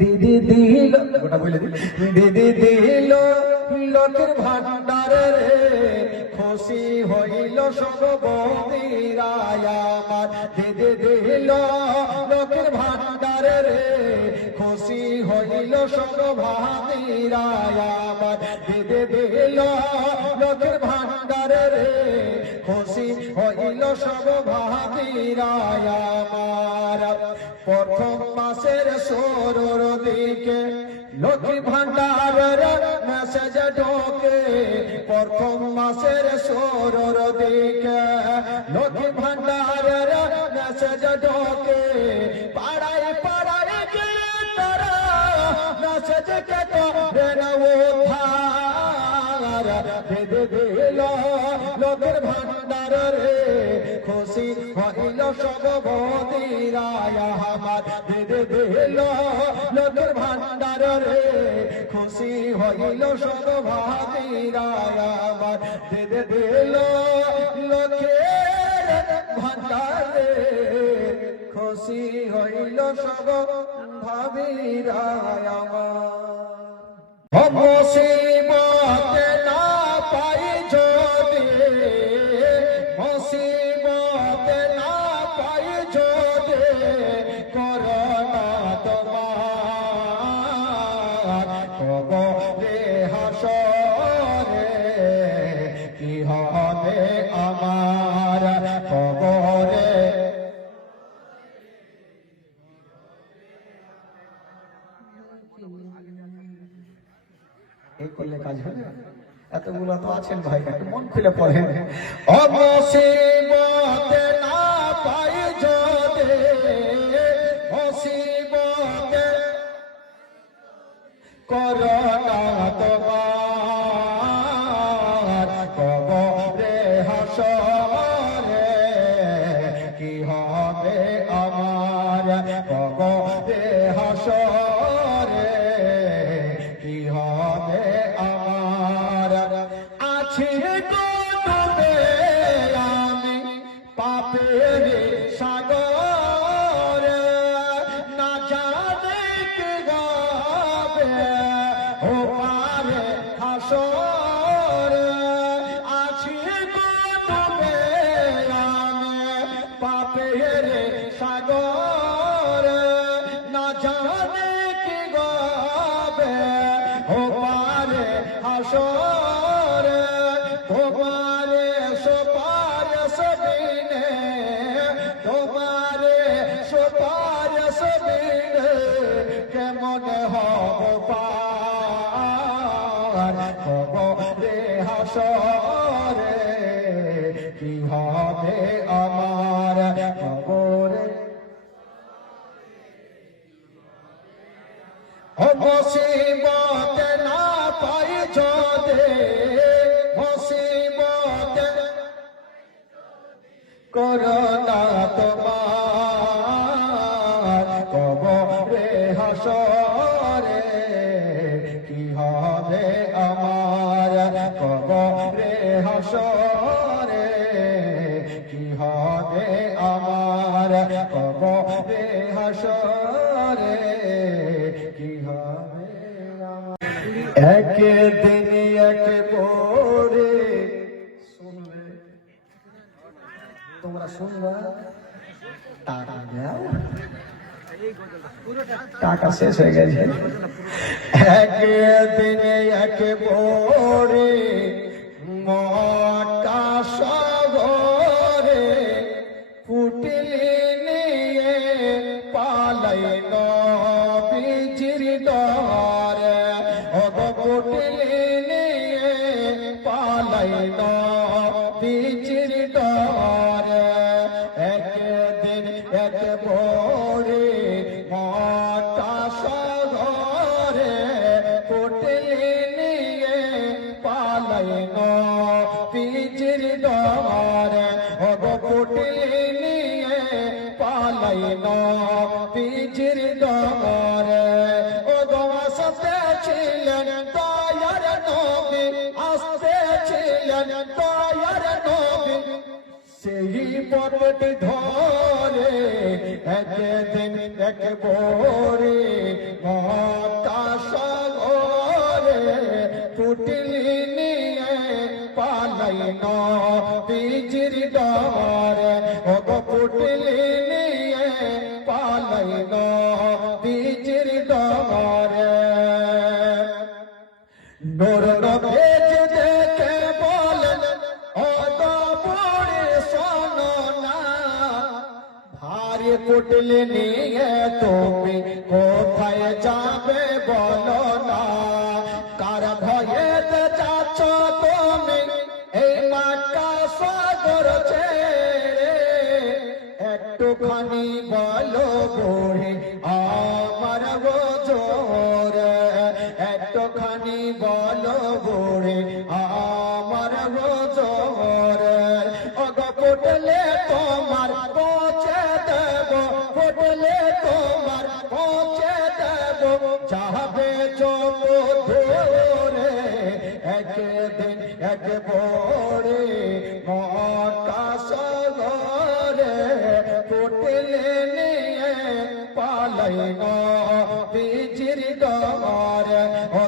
দিদি দিল ওটা বলে দিদি দিল লোকের ভান্ডারে রে খুশি হইল সব বন্দিরা আমার। দিদি দিল লোকের ভান্ডারে রে খুশি হইল সব ভান্দিরা আমার। দিদি দিল লোকের ভান্ডারে রে খুশি হইল সব ভান্দিরা আমার। প্রথম মাসের শুরুর দিকে লক্ষ্মী ভান্ডারের মেসেজ ঢোকে। প্রথম মাসের শুরুর দিকে লক্ষ্মী ভান্ডারের মেসেজ ঢোকে। পাড়ায় পাড়ায় গিয়ে তারা মেসেজ কে করেন উদ্ধার। দিদি দিল লোকের ভান্ডারে খুশি হইল সব বন্দিরা আমার। দিদি দিল লোকের ভান্ডারে খুশি হইল সব বন্দিরা আমার। দিদি দিল লোকের ভান্ডারে খুশি হইল সব ভাবিরা আমার। মুসিবতে না পাই যদি মুসিবতে না পাই যদি করোনা তোমার কবরে হাসরে কি হবে আমার কবরে। এই করলে কাজ হবে? এতগুলো তো আছেন ভাই, একটু মন খুলে পড়েন। মুসিবতে না পাই যদি মুসিবতে করোনা তোমার কবরে হাসরে কি হবে আমার কবরে হাসরে কি হবে আমার। আছি ডুবে আমি পাপের সাগরে না জানি কি হবে ও পারে হাসরে। আছি ডুবে আমি পাপের সাগরে না জানি কি হবে ও পারে হাসরে। তোমারে সুপারিশ বিনে তোমারে সুপারিশ বিনে কেমন হব পার কবরে হাসরে কি হবে আমার কবরে। মুসিবতে না পাই যদি মুসিবতে করোনা তোমার কবরে হাসরে কি হবে আমার কবরে হাসরে কি হবে আমার কবরে হাসরে কি হবে আমার। একদিন এক পড়ে শুনবে তোমরা শুনবা টাকা দাও টাকা শেষ হয়ে গেছে। একদিন এক পড়ে মক্কা শহরে পুটলি নিয়ে পালাই নবীজির ডরে পুটলি নিয়ে পালাই নবীজির ডরে। একদিন এক পড়ে মক্কা শহরে পুটলি নিয়ে পালাই নবীজির ডরে পুটলি নিয়ে পালাই নবীজির ডরে। ও আসতে ছিলেন দয়ার নবী আসতে ছিলেন দয়ার নবী সেই পথটি ধরে একদিন এক ভোরে ডরে ও গো ফুটলি নিয়ে পালাই নবীজির ডরে নূর নভেজ দেখে বলেন ও গো বুড়ি শোনো না ভারী কুটলি নিয়ে তুমি কোথায় যাবে বলো না কার ভয়েতে যাচ্ছ তুমি এই মক্কা সাগর ছেড়ে একটুখানি বলো বুড়ি আমার গোজর একটুখানি বলো বুড়ি আমার গোজর ওগো ফুটলে তোমার পৌঁছে দেব ফুটলে তোমার পৌঁছে দেব যাবে যত দূরে একদিন এক বড়ে মক্কা সাগরে ফুটলে নিয়ে পালাই নবীজির ডরে ও